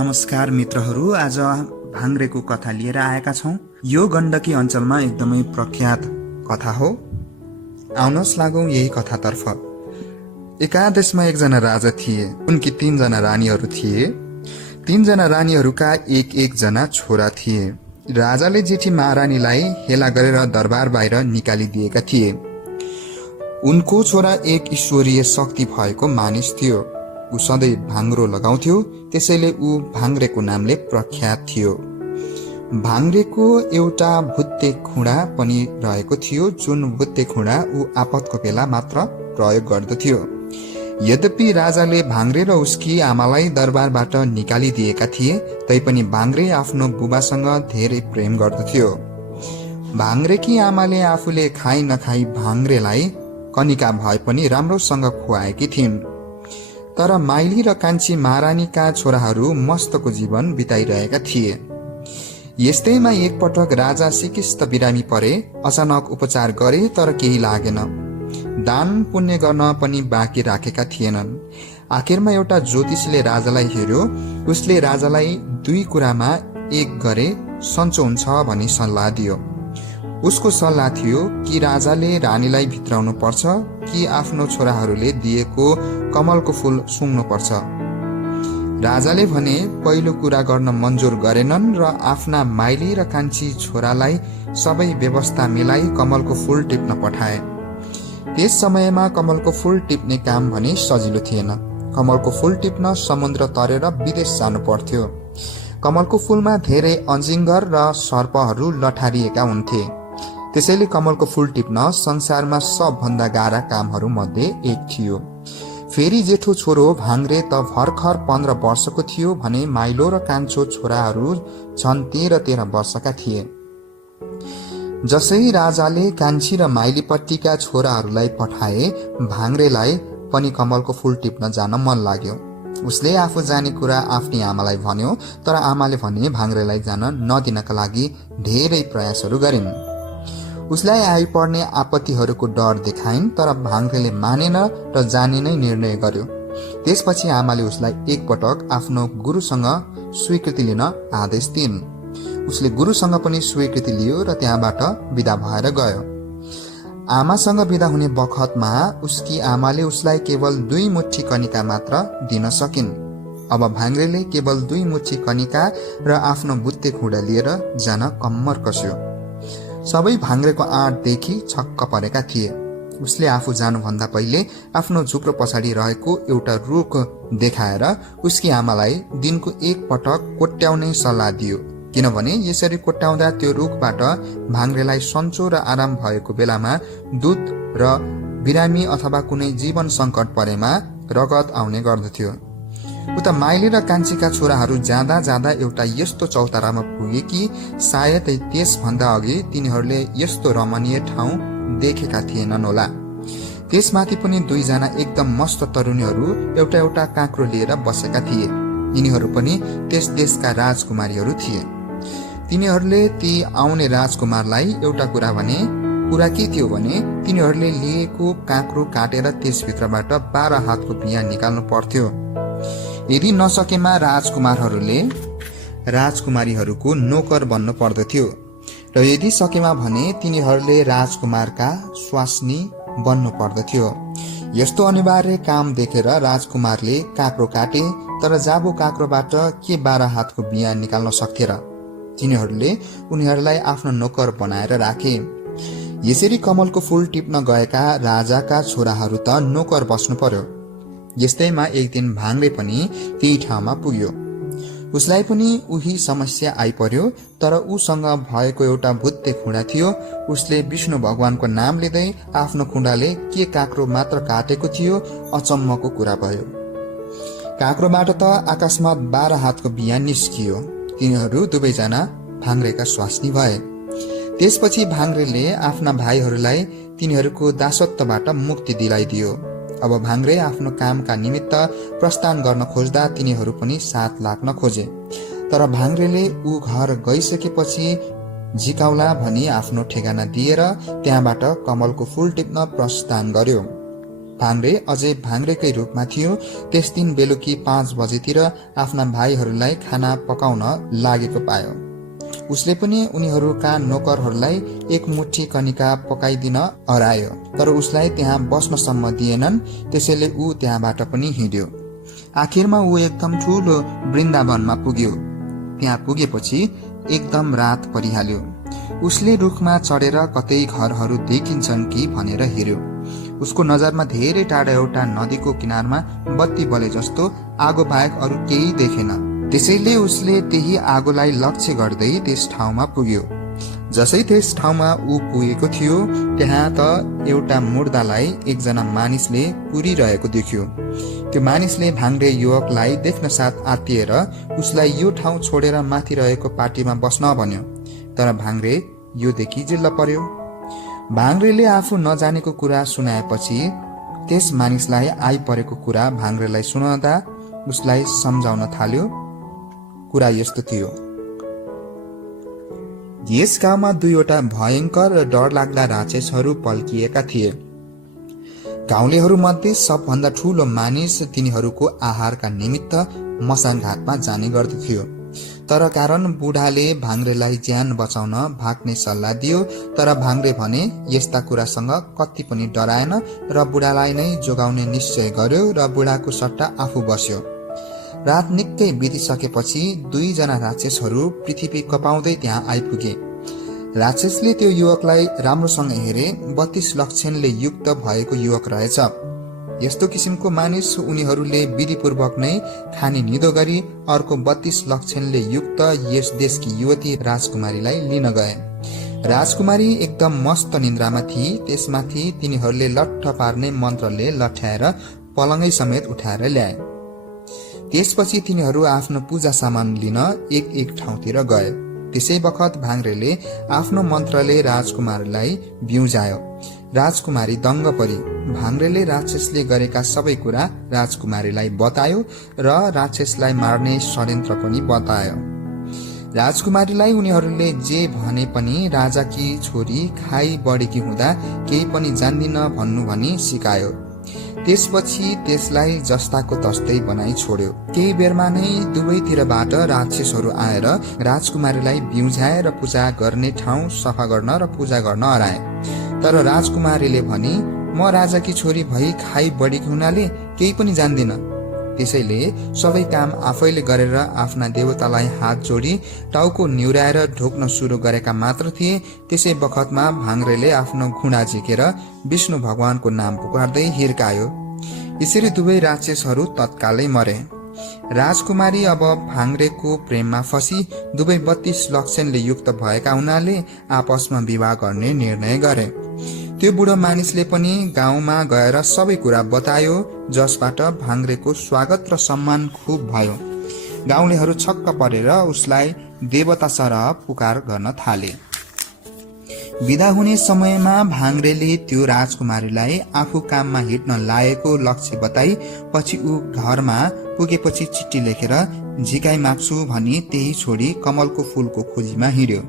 नमस्कार मित्रहरू, आज भाङ्रेको कथा लिएर आएका छौं। यो गण्डकी अञ्चलमा एकदमै प्रख्यात कथा हो। आउनुहोस् लागौं यही कथातर्फ। एका देशमा एकजना राजा थिए। उनकी 3 जना रानीहरू थिए। 3 जना रानीहरूका एक जना छोरा थिए। राजाले जेठी महारानीलाई हेला गरेर दरबार बाहिर निकालिदिएका थिए। उनको छोरा एक ईश्वरीय शक्ति भएको मानिस थियो। ऊ सधैँ भाङ्रो लगाउँथ्यो, त्यसैले ऊ भाङ्रेको नामले प्रख्यात थियो। भाङ्रेको एउटा भुत्ते खुँडा पनि रहेको थियो, जुन भुत्ते खुँडा ऊ आपतको बेला मात्र प्रयोग गर्दथ्यो। यद्यपि राजाले भाङ्रे र उसकी आमालाई दरबारबाट निकालिदिएका थिए, तैपनि भाङ्रे आफ्नो बुबासँग धेरै प्रेम गर्दथ्यो। भाङ्रेकी आमाले आफूले खाई नखाई भाङ्रेलाई कनिका भए पनि राम्रोसँग खुवाएकी थिइन्। तर माइली र कान्छी महारानीका छोराहरू मस्तको जीवन बिताइरहेका थिए। यस्तैमा एकपटक राजा सिकिस्त बिरामी परे। अचानक उपचार गरे तर केही लागेन। दान पुण्य गर्न पनि बाँकी राखेका थिएनन्। आखिरमा एउटा ज्योतिषीले राजालाई हेर्यो। उसले राजालाई 2 कुरामा एक गरे सन्चो हुन्छ भनी सल्लाह दियो। उसको सल्लाह थियो कि राजाले रानीलाई भित्राउनु पर्छ कि आफ्नो छोराहरूले दिएको कमलको फूल सुँग्नु पर्छ। राजाले भने पहिलो कुरा गर्न मन्जुर गरेनन् र आफ्ना माइली र कान्छी छोरालाई सबै व्यवस्था मिलाई कमलको फूल टिप्न पठाए। त्यस समयमा कमलको फूल टिप्ने काम भने सजिलो थिएन। कमलको फूल टिप्न समुद्र तरेर विदेश जानु पर्थ्यो। कमलको फूलमा धेरै अजिङ्गर र सर्पहरू लठारिएका हुन्थे। त्यसैले कमलको फूल टिप्न संसारमा सबभन्दा गाह्रा कामहरू मध्ये एक थियो। फेरि जेठो छोरो भाङ्रे त भर्खर 15 वर्षको थियो भने माइलो र कान्छो छोराहरू झन् 13 वर्षका थिए। जसै राजाले कान्छी र माइलीपट्टिका छोराहरूलाई पठाए, भाङ्रेलाई पनि कमलको फूल टिप्न जान मन लाग्यो। उसले आफू जाने कुरा आफ्नी आमालाई भन्यो, तर आमाले भने भाङ्रेलाई जान नदिनका लागि धेरै प्रयासहरू गरिन्। उसलाई आइपर्ने आपत्तिहरूको डर देखाइन्, तर भाङ्रेले मानेन र जाने नै निर्णय गर्यो। त्यसपछि आमाले उसलाई एकपटक आफ्नो गुरुसँग स्वीकृति लिन आदेश दिइन्। उसले गुरुसँग पनि स्वीकृति लियो र त्यहाँबाट बिदा भएर गयो। आमासँग बिदा हुने बखतमा उसकी आमाले उसलाई केवल 2 मुठी कनिका मात्र दिन सकिन्। अब भाङ्रेले केवल 2 मुठी कनिका र आफ्नो बुत्ते खुँडा लिएर जान कम्मर कस्यो। सबै भाङ्रेको आँटदेखि छक्क परेका थिए। उसले आफू जानुभन्दा पहिले आफ्नो झुप्रो पछाडि रहेको एउटा रुख देखाएर उसकी आमालाई दिनको 1 पटक कोट्याउने सल्लाह दियो, किनभने यसरी कोट्याउँदा त्यो रुखबाट भाङ्रेलाई सन्चो र आराम भएको बेलामा दूत र बिरामी अथवा कुनै जीवन सङ्कट परेमा रगत आउने गर्दथ्यो। उता माइली र कान्छीका छोराहरू जाँदा जाँदा एउटा यस्तो चौतारामा पुगे कि सायदै त्यसभन्दा अघि तिनीहरूले यस्तो रमणीय ठाउँ देखेका थिएनन् होला। त्यसमाथि पनि 2 जना एकदम मस्त तरुणीहरू एउटा एउटा काँक्रो लिएर बसेका थिए। यिनीहरू पनि त्यस देशका राजकुमारीहरू थिए। तिनीहरूले ती आउने राजकुमारलाई एउटा कुरा भने। कुरा के थियो भने तिनीहरूले लिएको काँक्रो काटेर त्यसभित्रबाट 12 हातको बिया निकाल्नु पर्थ्यो। यदि नसकेमा राजकुमारहरूले राजकुमारीहरूको नोकर बन्नु पर्दथ्यो र यदि सकेमा भने तिनीहरूले राजकुमारका स्वास्नी बन्नु पर्दथ्यो। यस्तो अनिवार्य काम देखेर राजकुमारले काँक्रो काटे, तर जाबो काँक्रोबाट के 12 हातको बिया निकाल्न सक्थे र? तिनीहरूले उनीहरूलाई आफ्नो नोकर बनाएर राखे। यसरी कमलको फूल टिप्न गएका राजाका छोराहरू त नोकर बस्नु पर्यो। यस्तैमा एक दिन भाङ्रे पनि त्यही ठाउँमा पुग्यो। उसलाई पनि उही समस्या आइपर्यो, तर उसँग भएको एउटा भुत्ते खुँडा थियो। उसले विष्णु भगवानको नाम लिँदै आफ्नो खुँडाले के काँक्रो मात्र काटेको थियो। अचम्मको कुरा भयो। काँक्रोबाट त आकाशमा 12 हातको बिया निस्कियो। तिनीहरू दुवैजना भाङ्रेका स्वास्नी भए। त्यसपछि भाङ्रेले आफ्ना भाइहरूलाई तिनीहरूको दासत्वबाट मुक्ति दिलाइदियो। अब भाङ्रे आफ्नो कामका निमित्त प्रस्थान गर्न खोज्दा तिनीहरू पनि साथ लाग्न खोजे। तर भाङ्रेले ऊ घर गइसकेपछि झिकाउला भनी आफ्नो ठेगाना दिएर त्यहाँबाट कमलको फूल टिप्न प्रस्थान गर्यो। भाङ्रे अझै भाङ्रेकै रूपमा थियो। त्यस दिन बेलुकी 5 बजेतिर आफ्ना भाइहरूलाई खाना पकाउन लागेको पायो। उसले पनि उनीहरूका नोकरहरूलाई एक मुठी कनिका पकाइदिन हरायो, तर उसलाई त्यहाँ बस्नसम्म दिएनन्। त्यसैले ऊ त्यहाँबाट पनि हिँड्यो। आखिरमा ऊ एकदम ठूलो वृन्दावनमा पुग्यो। त्यहाँ पुगेपछि एकदम रात परिहाल्यो। उसले रुखमा चढेर कतै घरहरू देखिन्छन् कि भनेर हेर्यो। उसको नजरमा धेरै टाढा एउटा नदीको किनारमा बत्ती बले जस्तो आगो बाहेक अरू केही देखेन। त्यसैले उसले त्यही आगोलाई लक्ष्य गर्दै त्यस ठाउँमा पुग्यो। जसै त्यस ठाउँमा ऊ पुगेको थियो, त्यहाँ त एउटा मुर्दालाई एकजना मानिसले पुरिरहेको देख्यो। त्यो मानिसले भाङ्रे युवकलाई देख्न साथ आत्तिएर उसलाई यो ठाउँ छोडेर माथि रहेको पार्टीमा बस्न भन्यो। तर भाङ्रे यो देखि जिल्ल पर्यो। भाङ्रेले आफू नजानेको कुरा सुनाएपछि त्यस मानिसलाई आइपरेको कुरा भाङ्रेलाई सुनाउँदा उसलाई सम्झाउन थाल्यो। कुरा यस्तो थियो, यस गाउँमा 2वटा भयंकर र डरलाग्दा राक्षसहरू पल्किएका थिए। गाउँलेहरू मध्ये सबभन्दा ठूलो मानिस तिनीहरूको आहारका निमित्त मसानघाटमा जाने गर्दथ्यो। तर कारण बुढाले भाङ्रेलाई ज्यान बचाउन भाग्ने सल्लाह दियो। तर भाङ्रे भने यस्ता कुरासँग कति पनि डराएन र बुढालाई नै जोगाउने निश्चय गर्यो र बुढाको सट्टा आफू बस्यो। रात निकै बितिसकेपछि 2 जना राक्षसहरू पृथ्वी कपाउँदै त्यहाँ आइपुगे। राक्षसले त्यो युवकलाई राम्रोसँग हेरे। 32 लक्षणले युक्त भएको युवक रहेछ। यस्तो किसिमको मानिस उनीहरूले विधिपूर्वक नै खाने निदो गरी अर्को 32 लक्षणले युक्त यस देशकी युवती राजकुमारीलाई लिन गए। राजकुमारी एकदम मस्त निन्द्रामा थिए। त्यसमाथि तिनीहरूले लट्ठ पार्ने मन्त्रले लठ्याएर पलङ्गै समेत उठाएर ल्याए। त्यसपछि तिनीहरू आफ्नो पूजा सामान लिन एक ठाउँतिर गए। त्यसै बखत भाङ्रेले आफ्नो मन्त्रले राजकुमारीलाई बिउजायो। राजकुमारी दङ्ग परी। भाङ्रेले राक्षसले गरेका सबै कुरा राजकुमारीलाई बतायो र राक्षसलाई मार्ने षड्यन्त्र पनि बतायो। राजकुमारीलाई उनीहरूले जे भने पनि राजाकी छोरी खाइ बढेकी हुँदा केही पनि जान्दिन भन्नु भनी सिकायो। त्यसपछि त्यसलाई जस्ताको तस्तै बनाई छोड्यो। केही बेरमा नै दुवैतिरबाट राक्षसहरू आएर राजकुमारीलाई बिउझाए र पूजा गर्ने ठाउँ सफा गर्न र पूजा गर्न हराए। तर राजकुमारीले भनी, म राजाकी छोरी भई खाइ बढेकी हुनाले केही पनि जान्दिन। त्यसैले सबै काम आफैले गरेर आफ्ना देवतालाई हात जोडी टाउको निहुराएर ढोक्न सुरु गरेका मात्र थिए। त्यसै बखतमा भाङ्रेले आफ्नो घुँडा झिकेर विष्णु भगवानको नाम पुकार्दै हिर्कायो। यसरी दुवै राक्षसहरू तत्कालै मरे। राजकुमारी अब भाङ्रेको प्रेममा फसी दुवै 32 लक्षणले युक्त भएका हुनाले आपसमा विवाह गर्ने निर्णय गरे। त्यो बुढो मानिसले पनि गाउँमा गएर सबै कुरा बतायो, जसबाट भाङ्रेको स्वागत र सम्मान खुब भयो। गाउँलेहरू छक्क परेर उसलाई देवता सरह पुकार गर्न थाले। विदा हुने समयमा भाङ्रेले त्यो राजकुमारीलाई आफू काममा हिँड्न लागेको लक्ष्य बताई पछि ऊ घरमा पुगेपछि चिठी लेखेर झिकाइ माग्छु भनी त्यही छोडी कमलको फूलको खोजीमा हिँड्यो।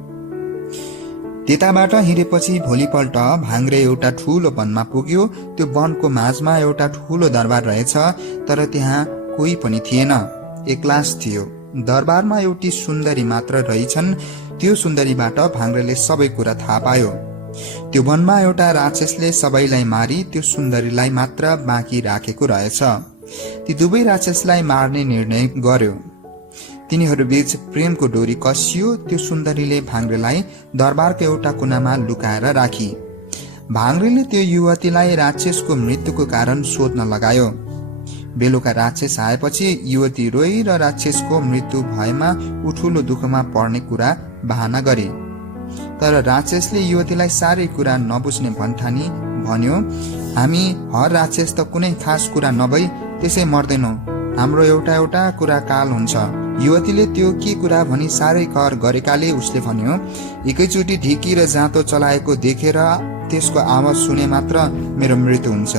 त्यताबाट हिँडेपछि भोलिपल्ट भाङ्रे एउटा ठूलो वनमा पुग्यो। त्यो वनको माझमा एउटा ठूलो दरबार रहेछ, तर त्यहाँ कोही पनि थिएन, एक्लास थियो। दरबारमा एउटी सुन्दरी मात्र रहेछन्। त्यो सुन्दरीबाट भाङ्रेले सबै कुरा थाहा पायो। त्यो वनमा एउटा राक्षसले सबैलाई मारी त्यो सुन्दरीलाई मात्र बाँकी राखेको रहेछ। ती दुवै राक्षसलाई मार्ने निर्णय गर्यो। तिनीहरू बीच प्रेमको डोरी कसियो। त्यो सुन्दरीले भाङ्रेलाई दरबारको एउटा कुनामा लुकाएर राखी। भाङ्रेले त्यो युवतीलाई राक्षसको मृत्युको कारण सोध्न लगायो। बेलुका राक्षस आएपछि युवती रोई र राक्षसको मृत्यु भएमा ऊ ठूलो दुःखमा पर्ने कुरा बहाना गरे। तर राक्षसले युवतीलाई साह्रै कुरा नबुझ्ने भन्ठानी भन्यो, हामी हर राक्षस त कुनै खास कुरा नभई त्यसै मर्दैनौ, हाम्रो एउटा एउटा कुरा काल हुन्छ। युवतीले त्यो के कुरा भनी साह्रै कर गरेकाले उसले भन्यो, एकैचोटि ढिकी र जाँतो चलाएको देखेर त्यसको आवाज सुने मात्र मेरो मृत्यु हुन्छ।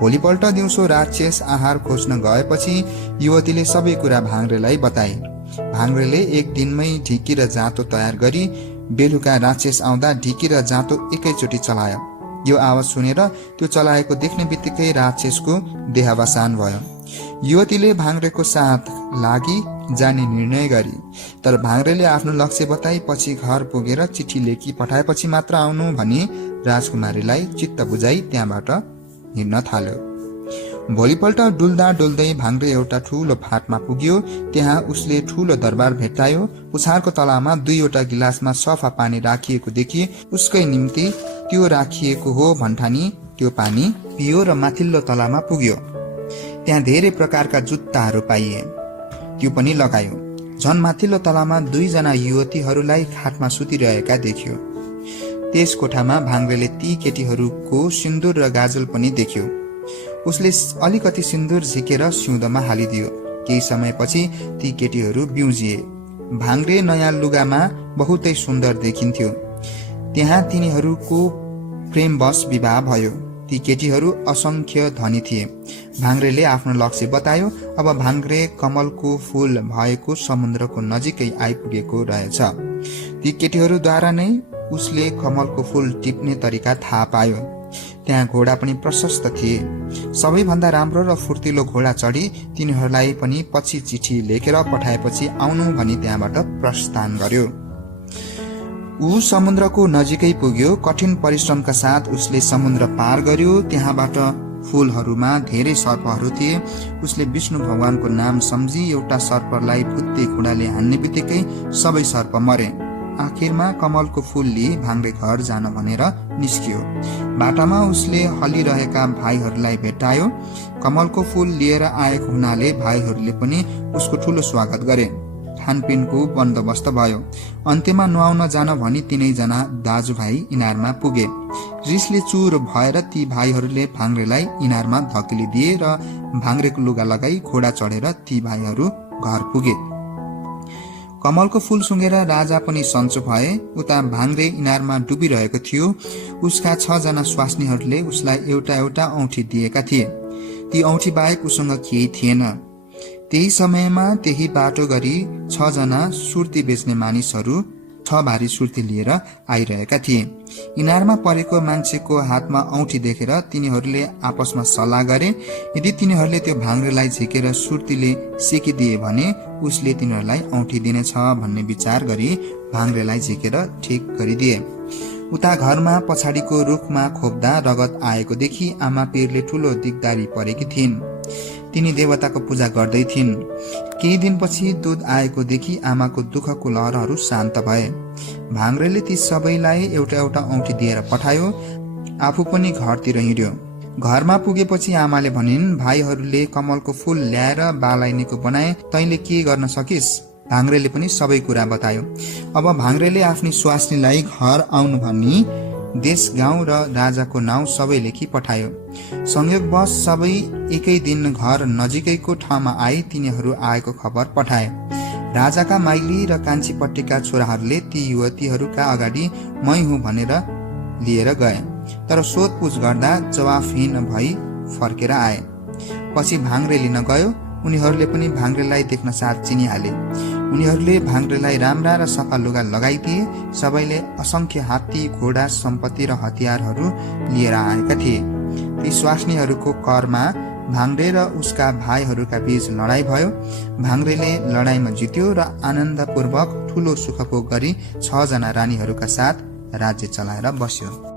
भोलिपल्ट दिउँसो राक्षस आहार खोज्न गएपछि युवतीले सबै कुरा भाङ्रेलाई बताए। भाङ्रेले एक दिनमै ढिकी र जाँतो तयार गरी बेलुका राक्षस आउँदा ढिकी र जाँतो एकैचोटि चलायो। यो आवाज सुनेर त्यो चलाएको देख्ने बित्तिकै राक्षसको देहावसान भयो। युवतीले भाङ्रेको साथ लागि जाने निर्णय गरी, तर भाङ्रेले आफ्नो लक्ष्य बताएपछि घर पुगेर चिठी लेखी पठाएपछि मात्र आउनु भनी राजकुमारीलाई चित्त बुझाई त्यहाँबाट हिँड्न थाल्यो। भोलिपल्ट डुल्दा डुल्दै भाङ्रे एउटा ठूलो फाँटमा पुग्यो। त्यहाँ उसले ठूलो दरबार भेट्टायो। पुछारको तलामा 2वटा गिलासमा सफा पानी राखिएको देखि उसकै निम्ति त्यो राखिएको हो भन्ठानी त्यो पानी पियो र माथिल्लो तलामा पुग्यो। त्यहाँ धेरै प्रकारका जुत्ताहरू पाइए, त्यो पनि लगायो। झन् माथिल्लो तलामा 2जना युवतीहरूलाई खाटमा सुतिरहेका देख्यो। त्यस कोठामा भाङ्रेले ती केटीहरूको सिन्दुर र गाजल पनि देख्यो। उसले अलिकति सिन्दुर झिकेर सिउँदोमा हालिदियो। केही समयपछि ती केटीहरू बिउजिए। भाङ्रे नयाँ लुगामा बहुतै सुन्दर देखिन्थ्यो। त्यहाँ तिनीहरूको प्रेमवश विवाह भयो। ती केटीहरू असंख्य धनी थिए। भाङ्रेले आफ्नो लक्ष्य बतायो। अब भाङ्रे कमलको फूल भएको समुद्रको नजिकै आइपुगेको रहेछ। ती केटीहरूद्वारा नै उसले कमलको फूल टिप्ने तरिका थाहा पायो। त्यहाँ घोडा पनि प्रशस्त थिए। सबैभन्दा राम्रो र फुर्तिलो घोडा चढी तिनीहरूलाई पनि पछि चिठी लेखेर पठाएपछि आउनु भनी त्यहाँबाट प्रस्थान गर्यो। ऊ समुद्रको नजिकै पुग्यो। कठिन परिश्रमका साथ उसले समुद्र पार गर्यो। त्यहाँबाट फूलहरूमा धेरै सर्पहरू थिए। उसले विष्णु भगवानको नाम सम्झी एउटा सर्पलाई फुत्ते खुडाले हान्ने बित्तिकै सबै सर्प मरे। आखिरमा कमलको फूल लिई भाङ्रे घर जान भनेर निस्कियो। बाटामा उसले हलिरहेका भाइहरूलाई भेटायो। कमलको फूल लिएर आएको हुनाले भाइहरूले पनि उसको ठूलो स्वागत गरे। खानपिनको बन्दोबस्त भयो। अन्त्यमा नुहाउन जान भनी 3जना दाजुभाइ इनारमा पुगे। रिसले चुर भएर ती भाइहरूले भाङ्रेलाई इनारमा धकेलिदिए र भाङ्रेको लुगा लगाई घोडा चढेर ती भाइहरू घर पुगे। कमलको फूल सुँगेर राजा पनि सन्चो भए। उता भाङ्रे इनारमा डुबिरहेको थियो। उसका 6जना स्वास्नीहरूले उसलाई एउटा एउटा औँठी दिएका थिए। ती औँठी बाहेक उसँग केही थिएन। त्यही समयमा त्यही बाटो गरी 6जना सुर्ती बेच्ने मानिसहरू 6 भारी सुर्ती लिएर आइरहेका थिए। इनारमा परेको मान्छेको हातमा औँठी देखेर तिनीहरूले आपसमा सल्लाह गरे। यदि तिनीहरूले त्यो भाङ्रेलाई झिकेर सुर्तीले सेकिदिए भने उसले तिनीहरूलाई औँठी दिनेछ भन्ने विचार गरी भाङ्रेलाई झिकेर ठिक गरिदिए। उता घरमा पछाडिको रुखमा खोप्दा रगत आएको देखि आमा पीरले ठूलो दिगदारी परेकी थिइन्। तिनी देवताको पूजा गर्दै थिइन्। केही दिनपछि दूध आएको देखि आमाको दुःखको लहरहरू शान्त भए। भाङ्रेले ती सबैलाई एउटा एउटा औँठी दिएर पठायो। आफू पनि घरतिर हिँड्यो। घरमा पुगेपछि आमाले भनिन्, भाइहरूले कमलको फूल ल्याएर बालाई निको बनाए, तैँले के गर्न सकिस्? भाङ्रेले पनि सबै कुरा बतायो। अब भाङ्रेले आफ्नी स्वास्नीलाई घर आउनु भनी देश गाउँ र राजाको नाउँ सबै लेखी पठायो। संयोगवश सबै एकै दिन घर नजिकैको ठाउँमा आई तिनीहरू आएको खबर पठाए। राजाका माइली र कान्छीपट्टिका छोराहरूले ती युवतीहरूका अगाडि मै हुँ भनेर लिएर गए, तर सोधपुछ गर्दा जवाफहीन भई फर्केर आए। पछि भाङ्रे लिन गयो। उनीहरूले पनि भाङ्रेलाई देख्न साथ चिनिहाले। उनीहरूले भाङ्रेलाई राम्रा र सफा लुगा लगाइदिए। सबैले असंख्य हात्ती, घोडा, सम्पत्ति र हतियारहरू लिएर आएका थिए। ती स्वास्नीहरूको करमा भाङ्रे र उसका भाइहरूका बीच लडाई भयो। भाङ्रेले लडाईमा जित्यो र आनन्दपूर्वक ठूलो सुखभोग गरी 6जना रानीहरूका साथ राज्य चलाएर बस्यो।